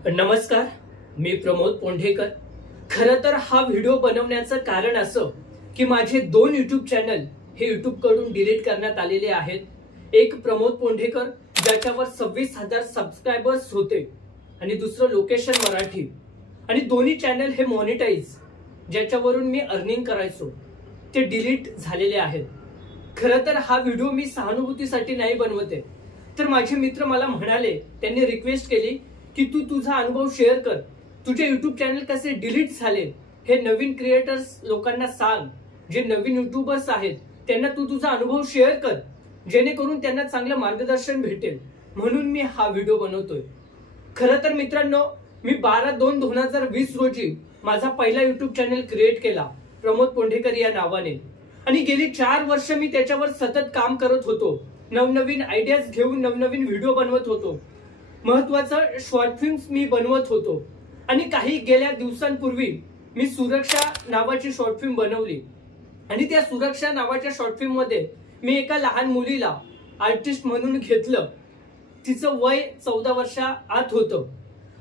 नमस्कार, मी प्रमोद पोंढेकर। खरं तर हा व्हिडिओ बनवण्याचं कारण असं की माझे 2 YouTube चॅनल हे YouTube कडून डिलीट करण्यात आलेले आहेत। एक प्रमोद पोंढेकर ज्याच्यावर 26,000 सबस्क्रायबर्स होते आणि दुसरं लोकेशन मराठी, आणि दोन्ही चॅनल हे मॉनिटाइज ज्याच्यावरून मी अर्निंग करायचो ते डिलीट झालेले आहेत। खरं तर हा व्हिडिओ मी सहानुभूतीसाठी नाही बनवते, तर माझे मित्र मला म्हणाले, त्यांनी रिक्वेस्ट केली की तू तुझा अनुभव शेअर कर, तुझे YouTube चॅनल कसे डिलीट झाले हे नवीन क्रिएटर्स लोकांना सांग, जे नवीन युट्यूबर्स आहेत त्यांना तू तुझा अनुभव शेअर कर, जेणेकरून त्यांना चांगलं मार्गदर्शन भेटेल, म्हणून मी हा व्हिडिओ बनवतोय। खरं तर मित्रांनो, मी 12/2/2020 रोजी माझा पहिला YouTube चॅनल क्रिएट केला प्रमोद पोंढेकर या नावाने, आणि गेली 4 वर्ष मी त्याच्यावर सतत काम करत होतो, नवनवीन आयडियाज घेऊन नवनवीन व्हिडिओ बनवत होतो, महत्वाचं शॉर्ट फिल्म्स मी बनवत होतो, आणि काही गेल्या दिवसांपूर्वी मी सुरक्षा नावाची शॉर्ट फिल्म बनवली, आणि त्या सुरक्षा नावाच्या शॉर्ट फिल्म मध्ये मी एका लहान मुलीला आर्टिस्ट म्हणून घेतलं। तिचं वय 14 वर्षा आत होतं,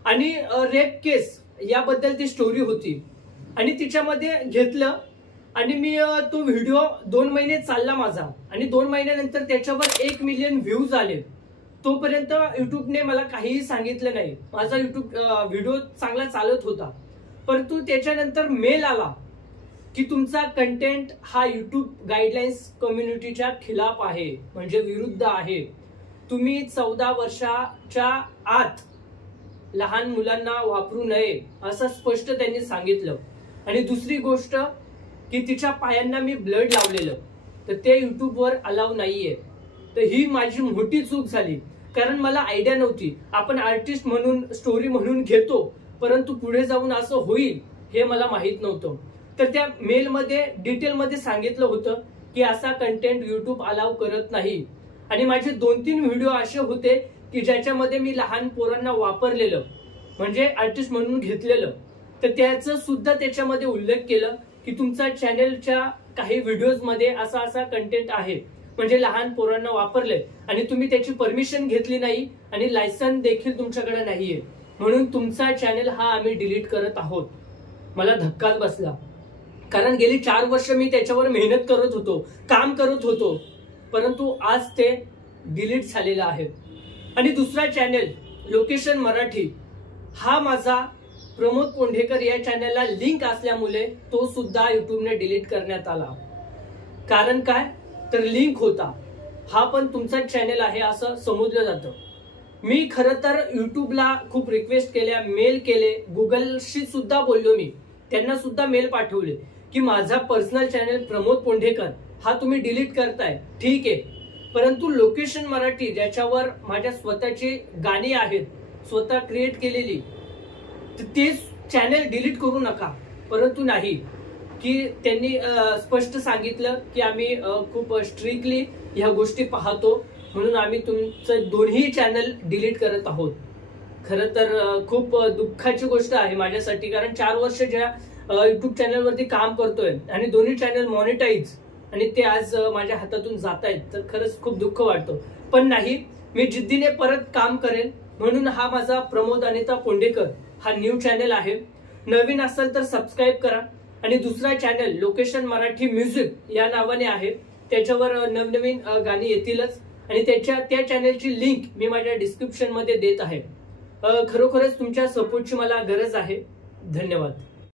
आणि रेप केस याबद्दल ती स्टोरी होती, आणि तिच्यामध्ये घेतलं, आणि मी तो व्हिडिओ 2 महिने चालला माझा, आणि 2 महिन्यानंतर त्याच्यावर 1 मिलियन व्ह्यूज आले। तोपर्यंत युट्यूबने मला काहीही सांगितलं नाही, माझा युट्यूब व्हिडिओ चांगला चालत होता, परंतु त्याच्यानंतर मेल आला की तुमचा कंटेंट हा युट्यूब गाईडलाईन्स कम्युनिटीच्या खिलाफ आहे, म्हणजे विरुद्ध आहे, तुम्ही 14 वर्षाच्या आत लहान मुलांना वापरू नये असं स्पष्ट त्यांनी सांगितलं। आणि दुसरी गोष्ट की तिच्या पायांना मी ब्लड लावलेलं, तर ते युट्यूबवर अलाव नाहीये। तर ही माझी मोठी चूक झाली, कारण मला आयडिया नव्हती। आपण आर्टिस्ट म्हणून स्टोरी म्हणून घेतो, परंतु पुढे जाऊन असं होईल हे मला माहित नव्हतं। तर त्या मेल मध्ये डिटेल मध्ये सांगितलं होतं की असा कंटेंट युट्यूब अलाव करत नाही, आणि माझे 2-3 व्हिडिओ असे होते की ज्याच्यामध्ये मी लहान पोरांना वापरलेलं, म्हणजे आर्टिस्ट म्हणून घेतलेलं, तर त्याचं सुद्धा त्याच्यामध्ये उल्लेख केलं की तुमचा चॅनलच्या काही व्हिडिओज मध्ये असा कंटेंट आहे, म्हणजे लहान पोरांना वापरले, आणि तुम्ही त्याची परमिशन घेतली नाही, आणि लायसन देखील तुमच्याकडे नाहीये, म्हणून तुमचा चॅनल हा आम्ही डिलीट करत आहोत। मला धक्काच बसला, कारण गेली 4 वर्ष मी त्याच्यावर मेहनत करत होतो, काम करत होतो, परंतु आज ते डिलीट झालेलं आहे। आणि दुसरा चॅनल लोकेशन मराठी हा माझा प्रमोद पोंढेकर या चॅनलला लिंक असल्यामुळे तो सुद्धा युट्यूबने डिलीट करण्यात आला। कारण काय, तर लिंक होता, हा पण तुमचा चॅनल आहे असं समजलं जातं। मी खरं तर युट्यूबला खूप रिक्वेस्ट केल्या, मेल केले, गुगलशी सुद्धा बोललो, मी त्यांना सुद्धा मेल पाठवले की माझा पर्सनल चॅनल प्रमोद पोंढेकर हा तुम्ही डिलीट करताय, ठीक आहे, परंतु लोकेशन मराठी ज्याच्यावर माझ्या स्वतःची गाणी आहेत, स्वतः क्रिएट केलेली, ते चॅनल डिलीट करू नका। परंतु नाही, की त्यांनी स्पष्ट सांगितलं की आम्ही खूप स्ट्रिक्टली ह्या गोष्टी पाहतो, म्हणून आम्ही तुमचं दोन्ही चॅनल डिलीट करत आहोत। खरं तर खूप दुःखाची गोष्ट आहे माझ्यासाठी, कारण 4 वर्ष ज्या युट्यूब चॅनलवरती काम करतोय आणि दोन्ही चॅनल मॉनिटाइज, आणि ते आज माझ्या हातातून जात आहेत, तर खरंच खूप दुःख वाटतं। पण नाही, मी जिद्दीने परत काम करेन, म्हणून हा माझा प्रमोद अनिता पोंढेकर हा न्यू चॅनल आहे। नवीन असेल तर सबस्क्राईब करा, आणि दुसरा चॅनल लोकेशन मराठी म्युझिक या नावाने आहे, त्याच्यावर नवनवीन गाणी येतीलच, आणि त्या चॅनलची लिंक मी माझ्या डिस्क्रिप्शन मध्ये देत आहे। खरोखरच तुमच्या सपोर्टची मला गरज आहे। धन्यवाद।